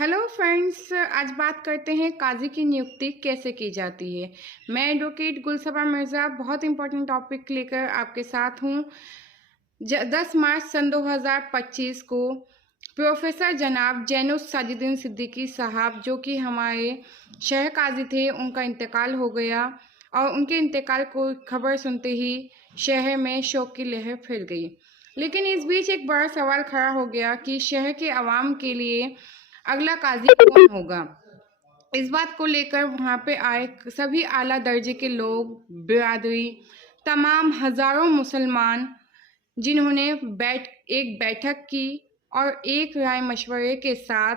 Hello friends, आज बात करते हैं काजी की नियुक्ति कैसे की जाती है। मैं एडवोकेट गुलसबा मिर्ज़ा बहुत इंपॉर्टेंट टॉपिक लेकर आपके साथ हूँ। 10 मार्च सन 2025 को प्रोफेसर जनाब जैनुस साजिदीन सिद्दीकी साहब, जो कि हमारे शहर काजी थे, उनका इंतकाल हो गया और उनके इंतकाल को खबर सुनते ही शहर में शोक की लहर फैल गई। लेकिन इस बीच एक बड़ा सवाल खड़ा हो गया कि शहर के आवाम के लिए अगला काजी कौन होगा। इस बात को लेकर वहां पे आए सभी आला दर्जे के लोग, बिरादरी, तमाम हजारों मुसलमान, जिन्होंने एक बैठक की और एक राय मशवरे के साथ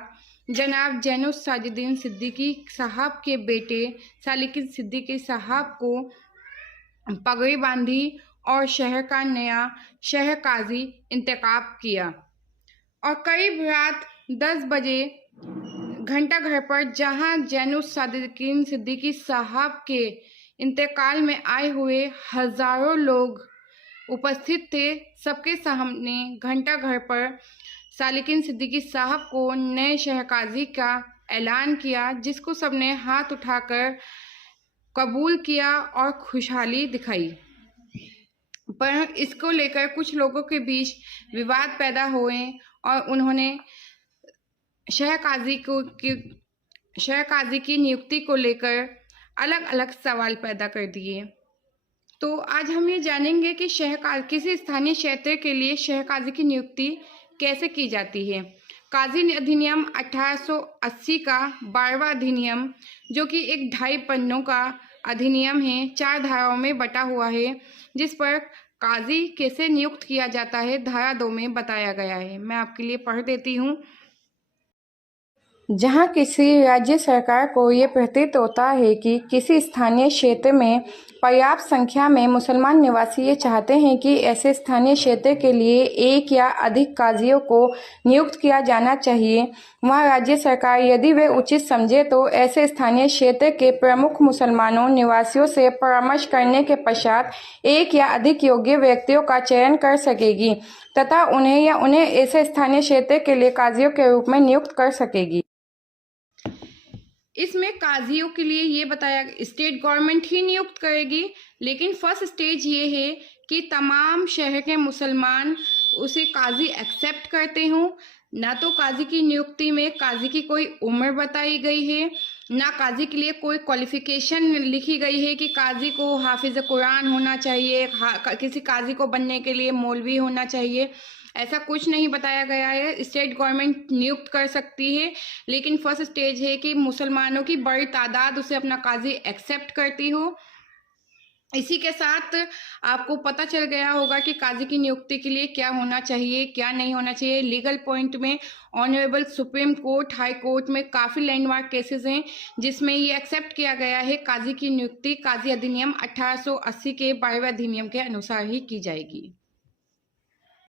जनाब जैनुस साजिदीन सिद्दीकी साहब के बेटे सालिकिन सिद्दीकी साहब को पगड़ी बांधी और शहर का नया शहर काजी इंतखाब किया। और करीब रात 10 बजे घंटा घर पर, जहां जैनुस सादिकीन सिद्दीकी साहब के इंतकाल में आए हुए हजारों लोग उपस्थित थे, सबके सामने घंटा घर पर सालिकिन सिद्दीकी साहब को नए शहर काजी का ऐलान किया, जिसको सबने हाथ उठाकर कबूल किया और खुशहाली दिखाई। पर इसको लेकर कुछ लोगों के बीच विवाद पैदा हुए और उन्होंने शहर काजी की नियुक्ति को लेकर अलग अलग सवाल पैदा कर दिए। तो आज हम ये जानेंगे कि किसी स्थानीय क्षेत्र के लिए शहर काजी की नियुक्ति कैसे की जाती है। काजी अधिनियम 1880 का 12वां अधिनियम, जो कि एक 2.5 पन्नों का अधिनियम है, 4 धाराओं में बटा हुआ है, जिस पर काजी कैसे नियुक्त किया जाता है धारा 2 में बताया गया है। मैं आपके लिए पढ़ देती हूँ। जहाँ किसी राज्य सरकार को ये प्रतीत होता है कि किसी स्थानीय क्षेत्र में पर्याप्त संख्या में मुसलमान निवासी ये चाहते हैं कि ऐसे स्थानीय क्षेत्र के लिए एक या अधिक काजियों को नियुक्त किया जाना चाहिए, वहाँ राज्य सरकार यदि वे उचित समझे तो ऐसे स्थानीय क्षेत्र के प्रमुख मुसलमानों निवासियों से परामर्श करने के पश्चात एक या अधिक योग्य व्यक्तियों का चयन कर सकेगी तथा उन्हें ऐसे स्थानीय क्षेत्र के लिए काजियों के रूप में नियुक्त कर सकेगी। इसमें काजियों के लिए ये बताया स्टेट गवर्नमेंट ही नियुक्त करेगी, लेकिन फर्स्ट स्टेज ये है कि तमाम शहर के मुसलमान उसे काजी एक्सेप्ट करते हों। ना तो काजी की नियुक्ति में काजी की कोई उम्र बताई गई है, ना काजी के लिए कोई क्वालिफिकेशन लिखी गई है कि काजी को हाफिज कुरान होना चाहिए, किसी काजी को बनने के लिए मौलवी होना चाहिए। ऐसा कुछ नहीं बताया गया है। स्टेट गवर्नमेंट नियुक्त कर सकती है, लेकिन फर्स्ट स्टेज है कि मुसलमानों की बड़ी तादाद उसे अपना काजी एक्सेप्ट करती हो। इसी के साथ आपको पता चल गया होगा कि काजी की नियुक्ति के लिए क्या होना चाहिए, क्या नहीं होना चाहिए। लीगल पॉइंट में honourable supreme court, high court में काफ़ी लैंडमार्क केसेस हैं जिसमें ये एक्सेप्ट किया गया है काजी की नियुक्ति काजी अधिनियम 1880 के 12वें अधिनियम के अनुसार ही की जाएगी।